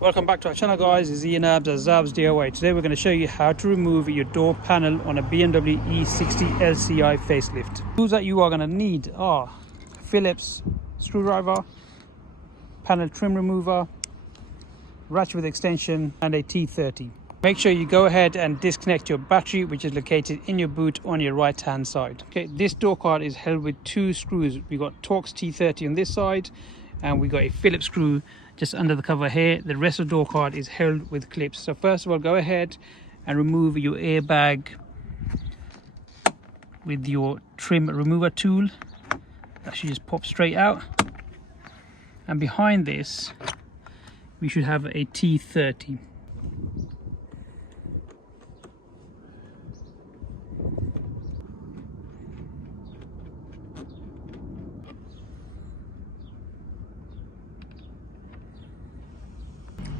Welcome back to our channel, guys. It's Ian Abs at Zab's DIY. Today we're going to show you how to remove your door panel on a BMW E60 LCI facelift. Tools that you are going to need are Phillips screwdriver, panel trim remover, ratchet with extension, and a T30. Make sure you go ahead and disconnect your battery, which is located in your boot on your right hand side. Okay, this door card is held with two screws. We've got Torx T30 on this side, and we got a Phillips screw just under the cover here. The rest of the door card is held with clips. So first of all, go ahead and remove your airbag with your trim remover tool. That should just pop straight out. And behind this, we should have a T30.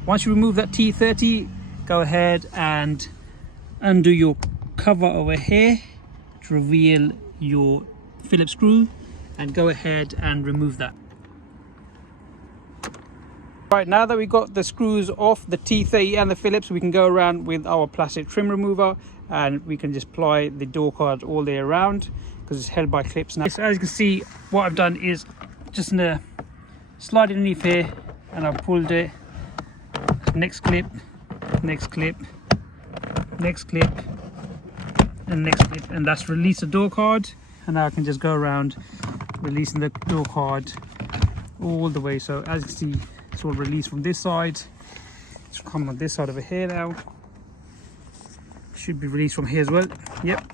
Once you remove that T30, go ahead and undo your cover over here to reveal your Phillips screw, and go ahead and remove that. Right, now that we got the screws off the T30 and the Phillips, we can go around with our plastic trim remover and we can just apply the door card all the way around because it's held by clips now. So as you can see, what I've done is just gonna slide it underneath here, and I've pulled it. Next clip, next clip, next clip, and next clip, and that's release the door card. And now I can just go around releasing the door card all the way. So as you can see, it's all released from this side. It's come on this side over here now. Should be released from here as well. Yep,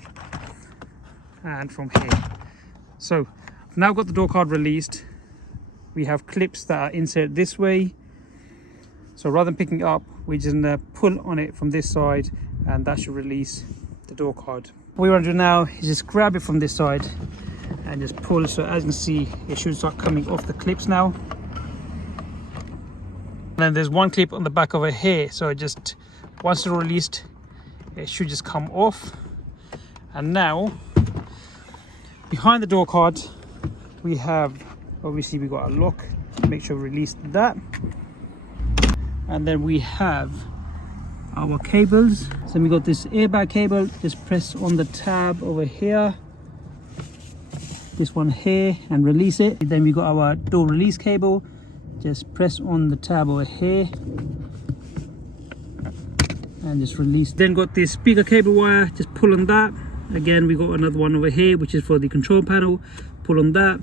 and from here. So I've now got the door card released. We have clips that are inserted this way. So rather than picking it up, we're just gonna pull on it from this side, and that should release the door card. What we want to do now is just grab it from this side and just pull. So as you can see, it should start coming off the clips now. And then there's one clip on the back over here. So just once it's released, it should just come off. And now behind the door card, we have, obviously we got a lock. Make sure we release that. And then we have our cables. So we got this airbag cable. Just press on the tab over here, this one here, and release it. Then we got our door release cable. Just press on the tab over here and just release. Then got this speaker cable wire. Just pull on that. Again, we got another one over here, which is for the control panel. Pull on that.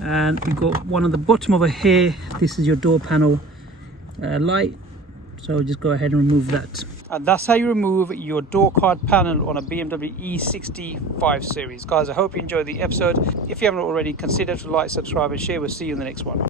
And we got one on the bottom over here. This is your door panel light, so just go ahead and remove that. And that's how you remove your door card panel on a BMW E60 5 Series. Guys, I hope you enjoyed the episode. If you haven't already, consider to like, subscribe and share. We'll see you in the next one.